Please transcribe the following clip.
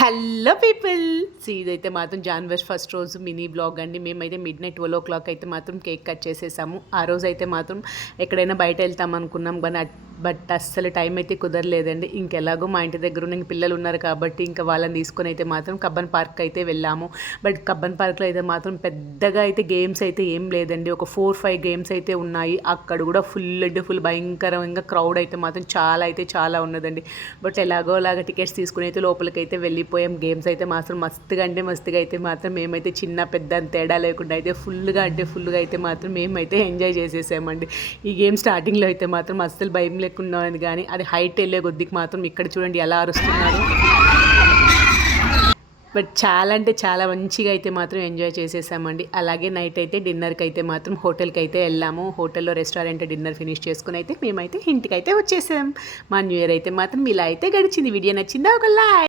Hello people, ఇదైతే మాత్రం January first రోజు మినీ బ్లాగ్ అండి. మేమైతే మిడ్ నైట్ 12 o'clock అయితే మాత్రం కేక్ కట్ చేసేసాము. ఆ రోజు అయితే మాత్రం ఎక్కడైనా బయట వెళ్తాం అనుకున్నాం, బట్ అస్సలు టైం అయితే కుదరలేదండి. ఇంకెలాగో మా ఇంటి దగ్గర ఉన్న పిల్లలు ఉన్నారు కాబట్టి ఇంకా వాళ్ళని తీసుకొని అయితే మాత్రం కబ్బన్ పార్క్ అయితే వెళ్ళాము. బట్ కబ్బన్ పార్క్లో అయితే మాత్రం పెద్దగా అయితే గేమ్స్ అయితే ఏం లేదండి. ఒక 4-5 గేమ్స్ అయితే ఉన్నాయి. అక్కడ కూడా ఫుల్ భయంకరంగా క్రౌడ్ అయితే మాత్రం చాలా ఉన్నదండి. బట్ ఎలాగో అలాగా టికెట్స్ తీసుకుని అయితే లోపలికైతే వెళ్ళిపోయాం. గేమ్స్ అయితే మాత్రం మస్తుగా అయితే మాత్రం మేమైతే చిన్న పెద్ద తేడా లేకుండా అయితే ఫుల్గా అయితే మాత్రం మేమైతే ఎంజాయ్ చేసేసామండి. ఈ గేమ్ స్టార్టింగ్లో అయితే మాత్రం అస్సలు భయం లేకుండా ఉంది, కానీ అది హైట్ వెళ్ళే కొద్దికి మాత్రం ఇక్కడ చూడండి ఎలా అరుస్తున్నారు. బట్ చాలా మంచిగా అయితే మాత్రం ఎంజాయ్ చేసేసామండి. అలాగే నైట్ అయితే డిన్నర్కి అయితే మాత్రం హోటల్కి అయితే వెళ్ళాము. హోటల్లో రెస్టారెంట్ డిన్నర్ ఫినిష్ చేసుకుని అయితే మేమైతే ఇంటికి అయితే వచ్చేసాం. మా న్యూ ఇయర్ అయితే మాత్రం ఇలా అయితే గడిచింది. వీడియో నచ్చిందా? ఒక లైక్.